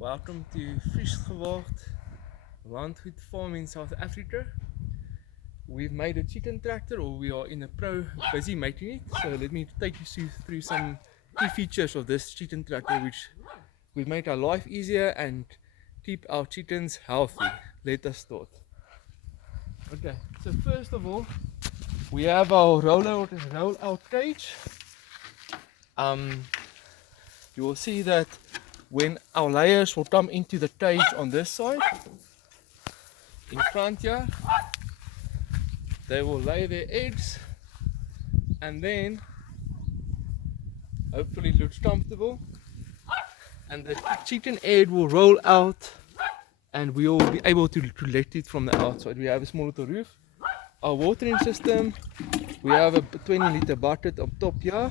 Welcome to Frischgewaagd, landgoed farm in South Africa. We've made a chicken tractor, or we are in a busy making it. So let me take you through some key features of this chicken tractor, which will make our life easier and keep our chickens healthy. Let us start. Okay, so first of all, we have our roll-out cage. You will see that when our layers will come into the cage on this side, in front here, they will lay their eggs, and then hopefully it looks comfortable, and the chicken egg will roll out and we will be able to collect it from the outside. We have a small little roof. Our watering system, we have a 20-liter bucket on top here.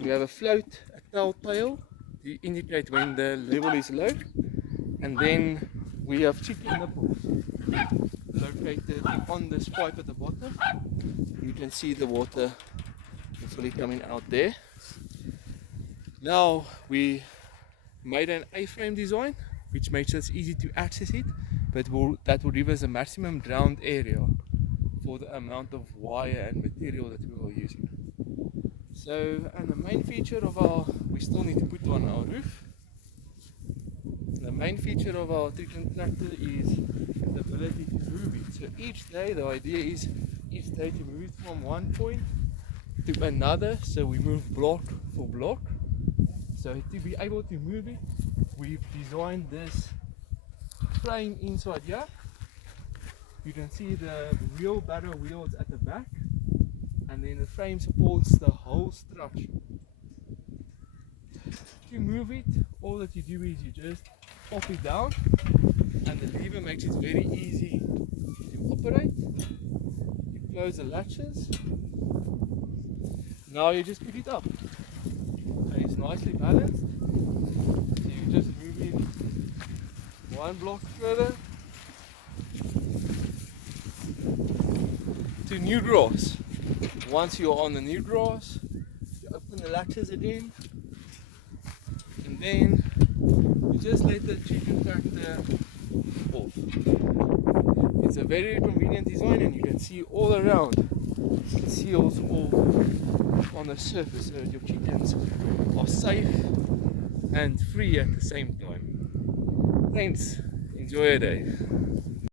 We have a float, a telltale to indicate when the level is low, and then we have chicken nipples located on this pipe at the bottom. You can see the water hopefully coming out there. Now we made an A-frame design, which makes it easy to access it, but that will give us a maximum ground area for the amount of wire and material that we are using. So, and the main feature of we still need to put on our roof. The main feature of our chicken tractor is the ability to move it. So each day, the idea is each day to move it from one point to another. So we move block for block. So to be able to move it, we've designed this frame inside here. You can see the wheelbarrow wheels at the back, and then the frame supports the whole structure. To move it, all that you do is you just pop it down, and the lever makes it very easy to operate. You close the latches. Now you just pick it up. And it's nicely balanced. So you just move it one block further to new grass. Once you're on the new grass, you open the latches again, and then you just let the chicken tractor off. It's a very convenient design, and you can see all around it seals off on the surface so that your chickens are safe and free at the same time. Thanks, enjoy your day.